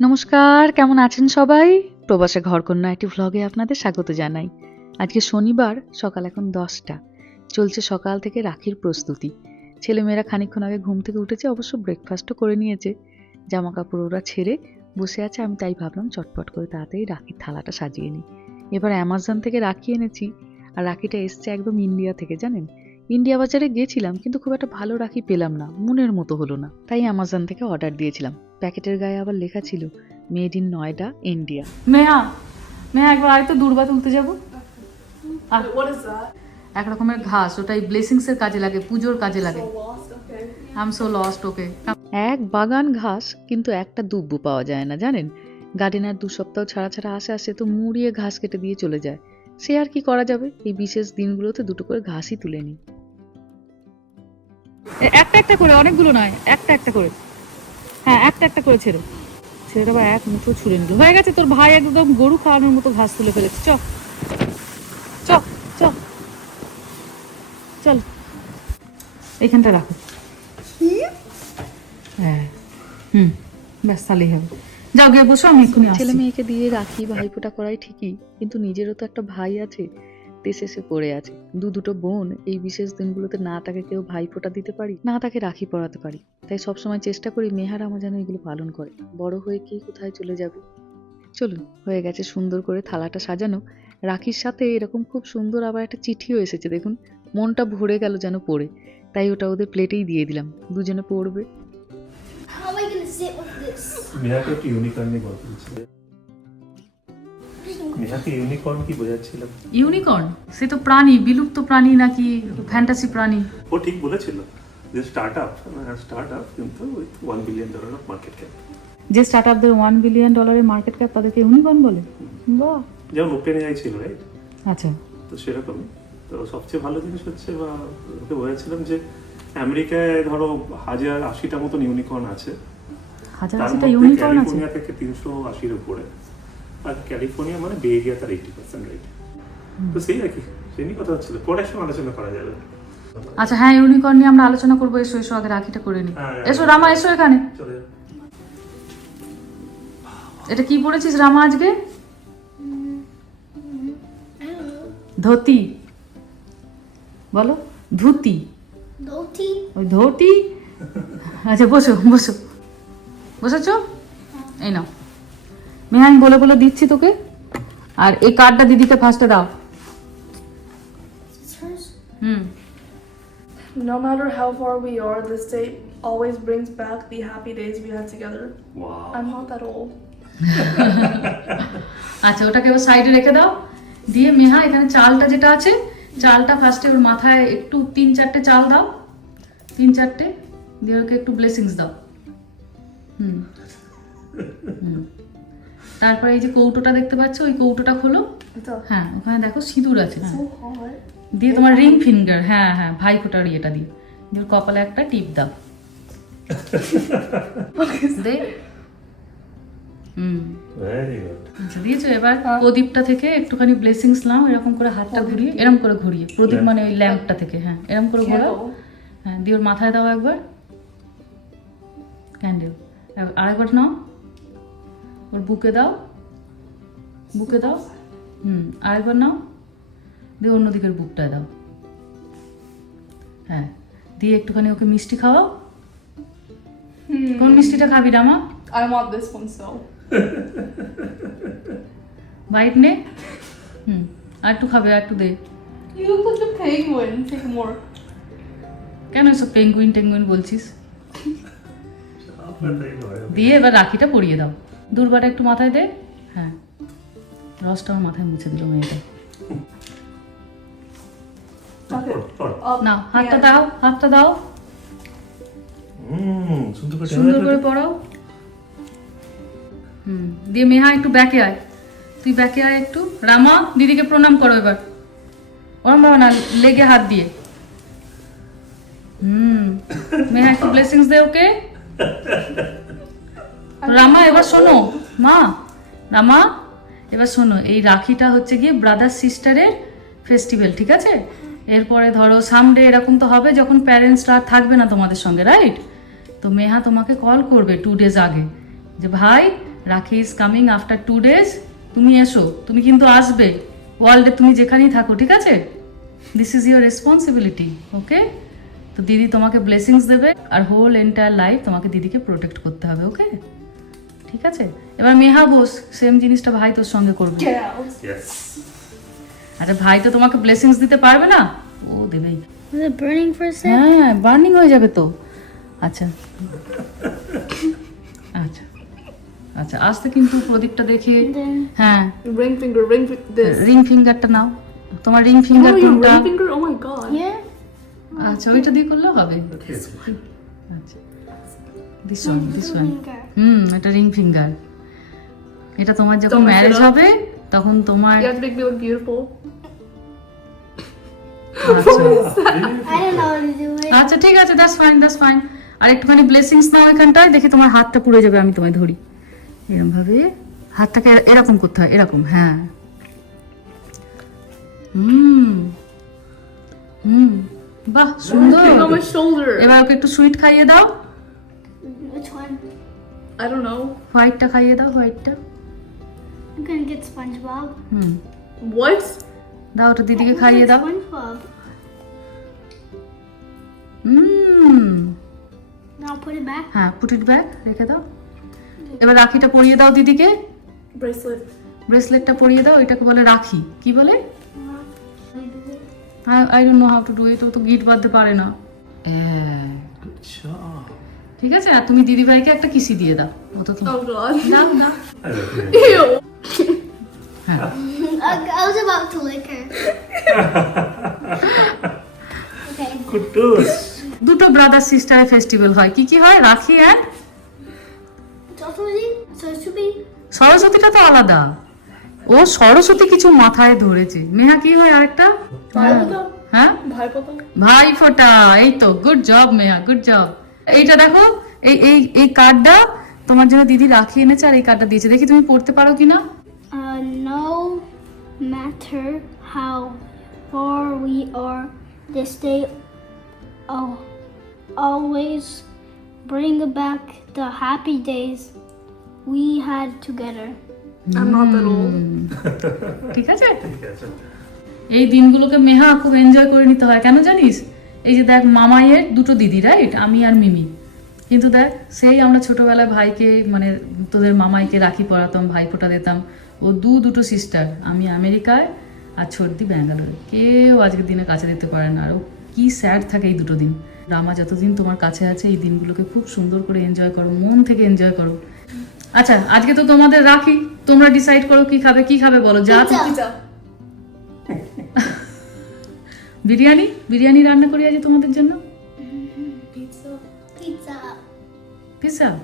নমস্কার, কেমন আছেন সবাই? প্রবাসে ঘরকন্যা একটি ভ্লগে আপনাদের স্বাগত জানাই। আজকে শনিবার, সকাল এখন দশটা। চলছে সকাল থেকে রাখির প্রস্তুতি। ছেলেমেয়েরা খানিকক্ষণ আগে ঘুম থেকে উঠেছে, অবশ্য ব্রেকফাস্টও করে নিয়েছে। জামা কাপড় ওরা ছেড়ে বসে আছে, আমি তাই ভাবলাম চটপট করে তাড়াতাড়ি রাখির থালাটা সাজিয়ে নিই। এবার অ্যামাজন থেকে রাখি এনেছি, আর রাখিটা এসছে একদম ইন্ডিয়া থেকে, জানেন? ইন্ডিয়া বাজারে গেছিলাম, কিন্তু খুব একটা ভালো রাখি পেলাম না, মনের মতো হলো না। তাই অ্যামাজন থেকে অর্ডার দিয়েছিলাম। প্যাকেটের গায়ে আবার লেখা ছিল মেড ইন নয়ডা ইন্ডিয়া মেয়া মেয়া একবার আয় তো দূর্বা তুলতে যাব? এক রকমের ঘাস ওটাই ব্লেসিংস এর কাজে লাগে পুজোর কাজে লাগে Lost? Okay. Um so lost okay এক বাগান ঘাস কিন্তু একটা দুব্বু পাওয়া যায় না জানেন গার্ডেনার দু সপ্তাহ ছাড়া ছাড়া আসে আসে তো মুড়িয়ে ঘাস কেটে দিয়ে চলে যায় সে আর কি করা যাবে এই বিশেষ দিনগুলোতে দুটো করে ঘাসই তুলে নিই একটা একটা করে অনেকগুলো নয় একটা একটা করে হ্যাঁ একটা একটা করে ছেড়ে ছেড়ে আবার এক মুঠো ছুড়ে নিল। হয়ে গেছে তোর ভাই একদম গরু খাওয়ানোর মতো ঘাস তুলে ফেলেছে। চ চ চ চল। এইখানটা রাখো। হ্যাঁ। হুম ব্যাস তাহলেই হবে। যাও গিয়ে বসো আমি এক্ষুনি ছেলে মেয়েকে দিয়ে রাখি ভাইফোঁটা করাই ঠিকই কিন্তু নিজেরও তো একটা ভাই আছে। দেশে সে পড়ে আছে। দু দুটো বোন এই বিশেষ দিনগুলোতে না তাকে কেউ ভাইফোঁটা দিতে পারি না তাকে রাখি পরাতে পারি। তাই সবসময় চেষ্টা করি মেহার আমার যেন এগুলো পালন করে। বড় হয়ে কে কোথায় চলে যাবে? চলুন হয়ে গেছে সুন্দর করে থালাটা সাজানো। রাখির সাথে এরকম খুব সুন্দর আবার একটা চিঠিও এসেছে দেখুন। মনটা ভরে গেল যেন পড়ে। তাই ওটা ওদের প্লেটেই দিয়ে দিলাম। দুজনে পড়বে। How am I gonna sit with this? নেহাকে ইউনিকর্ন কি বোঝাচ্ছিলাম ইউনিকর্ন? সে তো প্রাণী বিলুপ্ত প্রাণী নাকি ফ্যান্টাসি প্রাণী? ও ঠিক বলেছিল যে স্টার্ট আপ স্টার্ট আপ কিন্তু with one billion dollar of market cap যে স্টার্ট আপদের ওয়ান বিলিয়ন ডলারের মার্কেট ক্যাপ তাদেরকে ইউনিকর্ন বলে? বাহ। যেমন ওপেন এআই ছিল রাইট আচ্ছা। তো সেরকমই তো সবচেয়ে ভালো জিনিস হচ্ছে বা ওকে বোঝাচ্ছিলাম যে আমেরিকায় ধরো হাজার আশিটা মতন ইউনিকর্ন আছে। হাজার আশিটা ইউনিকর্ন আছে? ক্যালিফোর্নিয়া থেকে তিনশো আশির উপরে। আর ক্যালিফোর্নিয়া মানে বে এরিয়া তার এইটি পার্সেন্ট রাইট তো সেই আর কি সেই নিয়ে কথা হচ্ছিল। পরে একসঙ্গে আলোচনা করা যাবে। আচ্ছা হ্যাঁ ইউনিকর্ন নিয়ে আমরা আলোচনা করব। এসো এসো আগে রাখিটা করে নি। হ্যাঁ, এসো রামা এসো এখানে। এটা কি পড়েছিস রামা আজকে? ধুতি। বলো ধুতি। Dhoti? ওই ধুতি? আচ্ছা বসো বসো। বসেছো? এই নাও। মেয়ে আমি বলে বলে দিচ্ছি তোকে আর এই কার্ডটা দিদিকে ফার্স্টে দাও? হুম No matter how far we are, this date always brings back the happy days we had together. Wow. I'm not that old. আচ্ছা ওটাকে এবার সাইডে রেখে দাও দিয়ে মেহা এখানে চালটা যেটা আছে চালটা ফার্স্টে ওর মাথায় একটু তিন চারটে চাল দাও তিন চারটে দিয়ে ওকে একটু ব্লেসিংস দাও হুম হুম। তারপরে এই যে কৌটোটা দেখতে পাচ্ছ ওই কৌটোটা খোলো। হ্যাঁ ওখানে দেখো সিঁদুর আছে। হ্যাঁ। দিয়ে তোমার রিং ফিঙ্গার হ্যাঁ হ্যাঁ ভাই ফোটার ইয়েটা দিয়ে দিয়ে ওর কপালে একটা টিপ দাও। দে। হুম। আচ্ছা দিয়েছ? এবার প্রদীপটা থেকে একটুখানি ব্লেসিংস নাও এরকম করে হাতটা ঘুরিয়ে এরকম করে ঘুরিয়ে। প্রদীপ মানে ওই ল্যাম্পটা থেকে হ্যাঁ এরকম করে ঘোরাও। হ্যাঁ দিয়ে ওর মাথায় দাও একবার। ক্যান্ডেল আরেকবার নাও। ওর বুকে দাও। বুকে দাও। হুম আরেকবার নাও। দিয়ে অন্যদিকের বুকটায় দাও। হ্যাঁ দিয়ে একটুখানি ওকে মিষ্টি খাওয়াও। কোন মিষ্টিটা খাবি Rama? I want this one so. Bite নে। হুম আর একটু খাবে আর একটু দে। You look like a penguin. Take more. কেন এসব পেঙ্গুইন টেঙ্গুইন বলছিস দিয়ে এবার রাখিটা পরিয়ে দাও। দুর্বাটা একটু মাথায় দে। হ্যাঁ। রসটা আমার মাথায় মুছে দিল মেয়েটা. না হাতটা দাও হাতটা দাও। সুন্দর করে সুন্দর পড়াও। হুম দিয়ে মেহা একটু ব্যাকে আয়। তুই ব্যাকে আয় একটু। রামা দিদিকে প্রণাম করো এবার। ওরম ভাবে না লেগে হাত দিয়ে। হুম মেহা একটু ব্লেসিংস দে ওকে। রামা, এবার শোনো। মা, রামা, এবার শোনো। এই রাখিটা হচ্ছে গিয়ে ব্রাদার সিস্টারের ফেস্টিভ্যাল ঠিক আছে? এরপরে ধরো সামডে এরকম তো হবে যখন প্যারেন্টসরা আর থাকবে না তোমাদের সঙ্গে রাইট তো মেহা তোমাকে কল করবে টু ডেজ আগে। যে ভাই, Rakhi is coming after two days তুমি এসো। তুমি কিন্তু আসবে। ওয়ার্ল্ডে তুমি যেখানেই থাকো, ঠিক আছে? This is your responsibility okay তো দিদি তোমাকে ব্লেসিংস দেবে আর হোল এন্টায়ার লাইফ তোমাকে দিদিকে প্রোটেক্ট করতে হবে ওকে ঠিক আছে? এবার মেহা বোস সেম জিনিসটা ভাই তোর সঙ্গে করবে। আরে ভাই তো তোমাকে ব্লেসিংস দিতে পারবে না? ও দেবেই? হ্যাঁ বার্নিং হয়ে যাবে তো। আচ্ছা। আচ্ছা। আচ্ছা আসতে কিন্তু প্রদীপটা then? হ্যাঁ। Finger, ring fi- রিং ফিঙ্গারটা নাও। তোমার রিং ফিঙ্গার কোনটা finger? Oh my god. yeah. আচ্ছা ওইটা দিয়ে করলেও হবে. আচ্ছা। দিস ওয়ান দিস ওয়ান হুম এটা রিং ফিঙ্গার এটা তোমার যখন ম্যারেজ হবে তখন তোমার. আচ্ছা. আচ্ছা ঠিক আছে দ্যাটস ফাইন দ্যাটস ফাইন আর একটুখানি ব্লেসিংস নাও এখানটায় দেখি তোমার হাতটা পুড়ে যাবে আমি তোমায় ধরি। এরকম ভাবে হাতটাকে এরকম করতে হয় এরকম হ্যাঁ। হুম। হুম। বাহ সুন্দর এবার ওকে একটু সুইট খাইয়ে দাও Which one? I don't know. হোয়াইটটা খাইয়ে দাও হোয়াইটটা I'm gonna get SpongeBob. Hmm What? দাও ওটা দিদিকে খাইয়ে দাও SpongeBob. Hmm Now put it back. হ্যাঁ পুট ইট ব্যাক রেখে দাও এবার রাখিটা পরিয়ে দাও দিদিকে Bracelet. ব্রেসলেটটা পরিয়ে দাও এটাকে বলে রাখি কি বলে I don't know how to do it ও তো গিট বাঁধতে পারে না। job. ঠিক আছে আর তুমি দিদি ভাইকে একটা কিসি দিয়ে দাও। অত তো Oh. হ্যাঁ। I, I was about to lick her. দুটো ব্রাদার সিস্টারের ফেস্টিভ্যাল হয়। কি কি হয়? রাখি অ্যান্ড? সরস্বতীটা তো আলাদা। ও সরস্বতী কিছু মাথায় ধরেছে। মেহা কি হয় আরেকটা? হ্যাঁ। ভাই ফোটা এই তো good job Meha good job এইটা দেখো এই এই এই কার্ডটা তোমার জন্য দিদি রাখি এনেছে আর এই কার্ডটা দিয়েছে। দেখি তুমি পড়তে পারো কিনা no matter how far we are, this day oh, always bring back the happy days we had together. I'm not that old. ঠিক আছে? এই দিনগুলোকে মেহা খুব এনজয় করে নিতে হয়। কেন জানিস? এই যে দেখ মামাইয়ের দুটো দিদি রাইট আমি আর মিমি। কিন্তু দেখ সেই আমরা ছোটবেলায় ভাইকে মানে তোদের মামাইকে রাখি পড়াতাম ভাই ফোঁটা দিতাম। ও দু দুটো সিস্টার আমি আমেরিকায় আর ছোটদি ব্যাঙ্গালোরে। কেউ আজকের দিনে কাছে দিতে পারে না। আর ও কি স্যাড থাকে এই দুটো দিন। রামা যতদিন তোমার কাছে আছে এই দিনগুলোকে খুব সুন্দর করে এনজয় করো মন থেকে এনজয় করো। আচ্ছা আজকে তো তোমাদের রাখি। তোমরা ডিসাইড করো কি খাবে কি খাবে বলো যা তো- বিরিয়ানি? বিরিয়ানি রান্না করি আজ তোমাদের জন্য. পিৎজা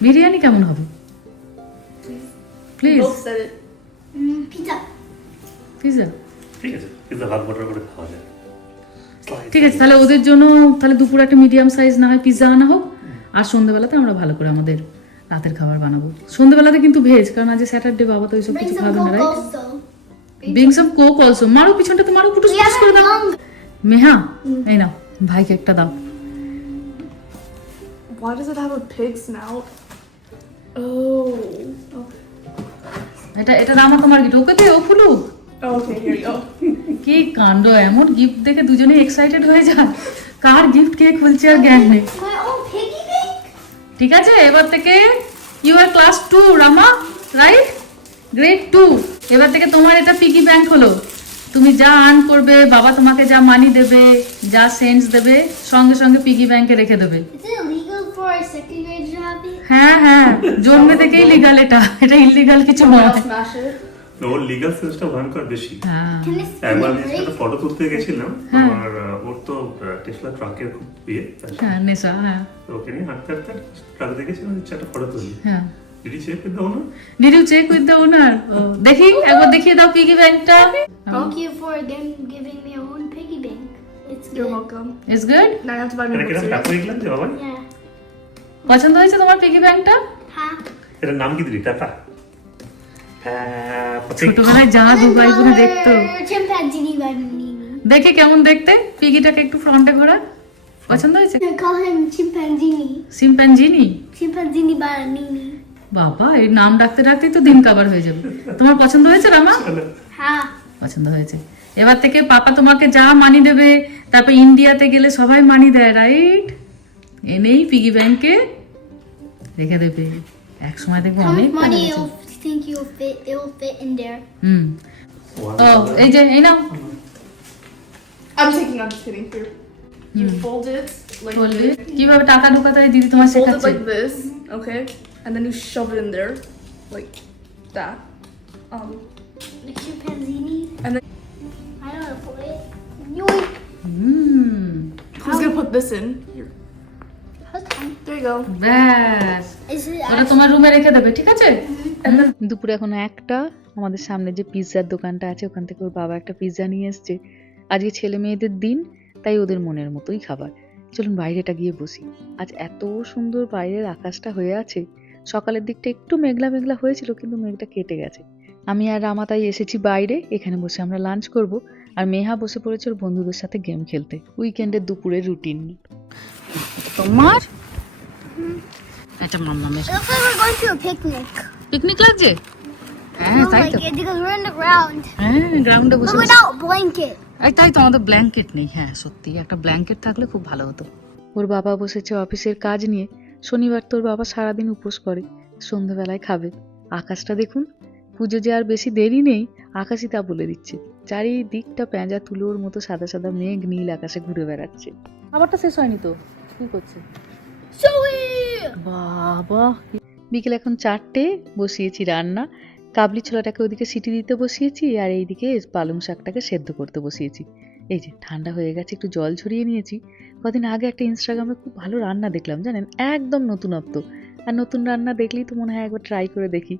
বিরিয়ানি কেমন হবে? প্লিজ. পিৎজা ঠিক আছে কিন্তু ভাত বটার করে খাওয়া যায়। ঠিক আছে তাহলে ওদের জন্য তাহলে দুপুর একটা মিডিয়াম সাইজ না হয় পিৎজা আনা হোক। আর সন্ধ্যেবেলাতে আমরা ভালো করে আমাদের রাতের খাবার বানাবো। সন্ধ্যেবেলাতে কিন্তু ভেজ কারণ আজ স্যাটারডে বাবা তো Bring কিছু খাবে না right also. Bring some coke also মারো পিছনটা তো মারো কুটুস কুটুস করে দাও। মেহা এই নাও ভাইকে একটা দাও। Why does it have a pig snout? Oh. এটা এটা রামা তোমার গিট ওকে দে ও Oh, go. কি কাণ্ড এমন গিফট দেখে দুজনে এক্সাইটেড হয়ে যায় কার গিফট কে খুলছে আর জ্ঞান নেই। ঠিক আছে? এবার থেকে you are class two Rama right grade two এবার থেকে তোমার এটা পিগি ব্যাংক হলো। তুমি যা আর্ন করবে বাবা তোমাকে যা মানি দেবে যা সেন্স দেবে সঙ্গে সঙ্গে পিগি ব্যাংকে রেখে দেবে? হ্যাঁ হ্যাঁ। জন্মে থেকেই লিগাল এটা। এটা ইলিগাল কিছু নয়. ওর লিগাল সেন্সটা ভয়ঙ্কর বেশি। হ্যাঁ। একবার একটা ফটো তুলতে গেছিলাম। হ্যাঁ। আমার ওর তো টেসলা ট্রাকের খুব ইয়ে হ্যাঁ নেশা হ্যাঁ। ওকে নিয়ে হাঁটতে হাঁটতে ট্রাক দেখেছিলাম হচ্ছে একটা ফটো তুলি। হ্যাঁ। দাও না ডিড চেক দেখি একবার দেখিয়ে দাও পিগি ব্যাংকটা ইটস গুড. টাকা হয়ে যে বাবা? পছন্দ হয়েছে তোমার পিগি ব্যাংকটা? এটার নাম কি দিলি? টাটা। হ্যাঁ ছোটবেলায় যা দুবাই করে দেখতো। দেখে কেমন দেখতে? পিগিটাকে একটু ফ্রন্টে ঘোরা। পছন্দ হয়েছে? Chimpanzini Baranini. বাবা এই নাম ডাকতে ডাকতেই তো দিন কাবার হয়ে যাবে। তোমার পছন্দ হয়েছে রামা? Ha. পছন্দ হয়েছে। এবার থেকে পাপা তোমাকে যা মানি দেবে তারপর ইন্ডিয়াতে গেলে সবাই মানি দেয় রাইট? এনেই পিগি ব্যাংকে রেখে দেবে। এক সময় দেখব অনেক much money you'll think you'll fit? It will fit in there. হুম ও এই যে এই নাও I'm taking. I'm just kidding. Here. You fold it like বলবে this. কিভাবে টাকা ঢোকাতে হয় দিদি তোমার You fold it শেখাচ্ছে like this, okay, and then you shove it in there, like that. Um, The chimpanzini. And then- I know how to put it. Yoink. Hmm who's gonna put this in? Here. Okay. There you go. ব্যাস Is it ওটা তোমার রুমে রেখে দেবে ঠিক আছে দুপুরে এখন একটা আমাদের সামনে যে পিৎজার দোকানটা আছে ওখান থেকে ওর বাবা একটা পিৎজা নিয়ে এসছে। আজকে ছেলে মেয়েদের দিন তাই ওদের মনের মতোই খাবার। চলুন বাইরেটা গিয়ে বসি। আজ এত সুন্দর বাইরের আকাশটা হয়ে আছে সকালের দিকটা একটু মেঘলা মেঘলা হয়েছিল কিন্তু মেঘটা কেটে গেছে। আমি আর রামা তাই এসেছি বাইরে এখানে বসে আমরা লাঞ্চ করব। আর মেহা বসে পড়েছে ওর বন্ধুদের সাথে গেম খেলতে উইকেন্ডের দুপুরের রুটিন তোমার? এটা মাম্মামের। পিকনিক লাগছে? হ্যাঁ তাই তো। Ground. হ্যাঁ গ্রাউন্ডে বসে But বসে। without a blanket. এই তাই তো আমাদের ব্ল্যাঙ্কেট নেই। হ্যাঁ সত্যি একটা ব্ল্যাঙ্কেট থাকলে খুব ভালো হতো। ওর বাবা বসেছে অফিসের কাজ নিয়ে। শনিবার তোর বাবা সারাদিন উপোস করে। সন্ধ্যাবেলায় খাবে। আকাশটা দেখুন। পুজো যে আর বেশি দেরি নেই আকাশই তা বলে দিচ্ছে। চারিদিকটা পেঁজা তুলোর মতো সাদা সাদা মেঘ নীল আকাশে ঘুরে বেড়াচ্ছে। আবারটা শেষ হয়নি তো? কি করছে? বাবা বিকেল এখন চারটে, বসিয়েছি রান্না। কাবলি ছোলাটাকে ওদিকে সিটি দিতে বসিয়েছি, আর এইদিকে পালং শাকটাকে সেদ্ধ করতে বসিয়েছি। এই যে, ঠান্ডা হয়ে গেছে, একটু জল ছড়িয়ে নিয়েছি। কদিন আগে একটা ইনস্টাগ্রামে খুব ভালো রান্না দেখলাম, জানেন? একদম নতুনত্ব। আর নতুন রান্না দেখলেই তো মনে হয় একবার ট্রাই করে দেখি।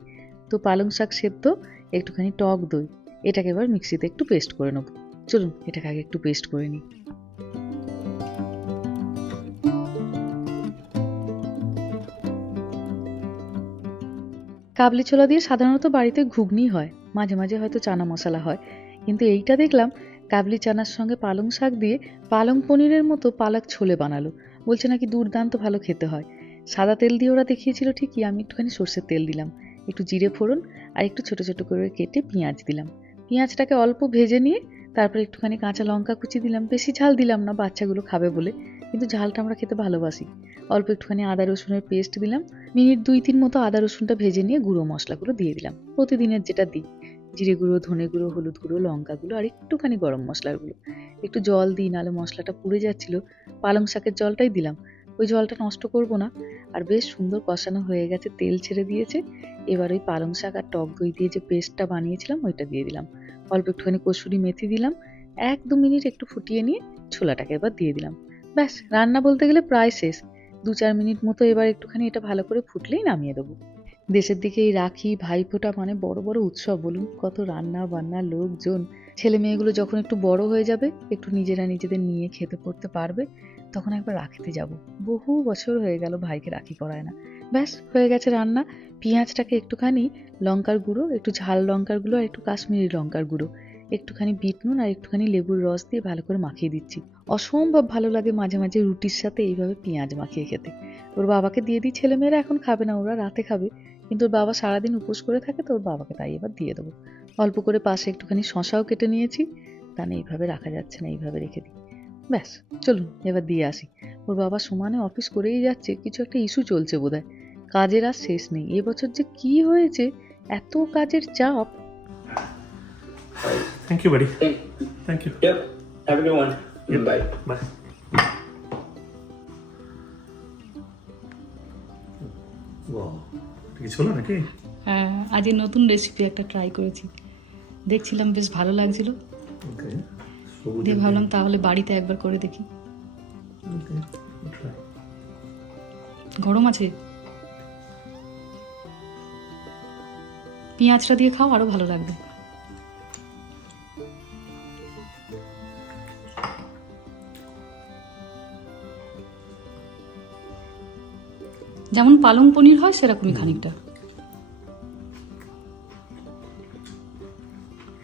তো পালং শাক সেদ্ধ, একটুখানি টক দই, এটাকে এবার মিক্সিতে একটু পেস্ট করে নেব। চলুন, এটাকে আগে একটু পেস্ট করে নিই। কাবলি ছোলা দিয়ে সাধারণত বাড়িতে ঘুগনি হয়, মাঝে মাঝে হয়তো চানা মশলা হয়। কিন্তু এইটা দেখলাম কাবলি চানার সঙ্গে পালং শাক দিয়ে পালং পনিরের মতো পালক ছোলে বানালো। বলছে নাকি দুর্দান্ত ভালো খেতে হয়। সাদা তেল দিয়ে ওরা দেখিয়েছিল ঠিকই, আমি একটুখানি সর্ষের তেল দিলাম। একটু জিরে ফোড়ন আর একটু ছোট ছোট করে কেটে পেঁয়াজ দিলাম। পেঁয়াজটাকে অল্প ভেজে নিয়ে তারপর একটুখানি কাঁচা লঙ্কা কুচি দিলাম। বেশি ঝাল দিলাম না, বাচ্চাগুলো খাবে বলে। কিন্তু ঝালটা আমরা খেতে ভালোবাসি। অল্প একটুখানি আদা রসুনের পেস্ট দিলাম। মিনিট দুই তিন মতো আদা রসুনটা ভেজে নিয়ে গুঁড়ো মশলাগুলো দিয়ে দিলাম। প্রতিদিনের যেটা দিই, জিরে গুঁড়ো, ধনে গুঁড়ো, হলুদ গুঁড়ো, লঙ্কা গুঁড়ো আর একটুখানি গরম মশলার গুঁড়ো। একটু জল দিই, নাহলে মশলাটা পুড়ে যাচ্ছিল। পালং শাকের জলটাই দিলাম। ওই জলটা নষ্ট করব না। আর বেশ সুন্দর কষানো হয়ে গেছে, তেল ছেড়ে দিয়েছে। এবার ওই পালং শাক আর টক দই দিয়ে যে পেস্টটা বানিয়েছিলাম, ওইটা দিয়ে দিলাম। অল্প একটুখানি কসুরি মেথি দিলাম। এক দু মিনিট একটু ফুটিয়ে নিয়ে ছোলাটাকে এবার দিয়ে দিলাম। ব্যাস, রান্না বলতে গেলে প্রায় শেষ। দু চার মিনিট মতো এবার একটুখানি এটা ভালো করে ফুটলেই নামিয়ে দেবো। দেশের দিকে এই রাখি, ভাইফোঁটা মানে বড় বড় উৎসব বলুন, কত রান্না বান্না, লোকজন, ছেলে মেয়েগুলো যখন একটু বড় হয়ে যাবে, একটু নিজেরা নিজেদের নিয়ে খেতে পড়তে পারবে, তখন একবার রাখিতে যাব। বহু বছর হয়ে গেল ভাইকে রাখি করায় না। ব্যাস, হয়ে গেছে রান্না। পেঁয়াজটাকে একটুখানি লঙ্কার গুঁড়ো, একটু ঝাল লঙ্কার গুঁড়ো আর একটু কাশ্মীরি লঙ্কার গুঁড়ো। একটুখানি বিট নুন আর একটুখানি লেবুর রস দিয়ে ভালো করে মাখিয়ে দিচ্ছি। অসম্ভব ভালো লাগে মাঝে মাঝে রুটির সাথে এইভাবে পেঁয়াজ মাখিয়ে খেতে। ওর বাবাকে দিয়ে দিই, ছেলেমেয়েরা এখন খাবে না, ওরা রাতে খাবে। কিন্তু ওর বাবা সারাদিন উপোস করে থাকে তো ওর বাবাকে তাই এবার দিয়ে দেবো। অল্প করে পাশে একটুখানি শশাও কেটে নিয়েছি। তা না, এইভাবে রাখা যাচ্ছে না, এইভাবে রেখে দিই। ব্যাস, চলুন, এবার দিয়ে আসি। ওর বাবা সমানে অফিস করেই যাচ্ছে, কিছু একটা ইস্যু চলছে বোধহয়। কাজের আর শেষ নেই। এবছর যে কি হয়েছে, এত কাজের চাপ। থ্যাংক ইউ বাড়ি thank you Yep. Have a good one. Yep. Bye. Bye কিছু নাকি হ্যাঁ আজ নতুন রেসিপি একটা ট্রাই করেছি। দেখছিলাম বেশ ভালো লাগছিল। ওকে দিয়ে ভাবলাম তাহলে বাড়িতে একবার করে দেখি। গরম আছে? পেঁয়াজটা দিয়ে খাও আরও ভালো লাগবে। যেমন পালং পনির হয় সেরকমই খানিকটা।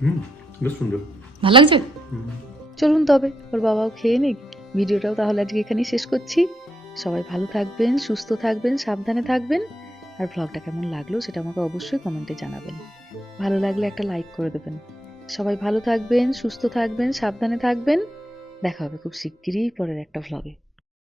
হুম বেশ সুন্দর। ভালো লাগছে? চলুন তবে ওর বাবাও খেয়ে নিক। ভিডিওটাও তাহলে আজকে এখানেই শেষ করছি। সবাই ভালো থাকবেন সুস্থ থাকবেন সাবধানে থাকবেন। আর ব্লগটা কেমন লাগল সেটা আমাকে অবশ্যই কমেন্টে জানাবেন। ভালো লাগলে একটা লাইক করে দেবেন। সবাই ভালো থাকবেন সুস্থ থাকবেন সাবধানে থাকবেন। দেখা হবে খুব শিগগিরই পরের একটা ভ্লগে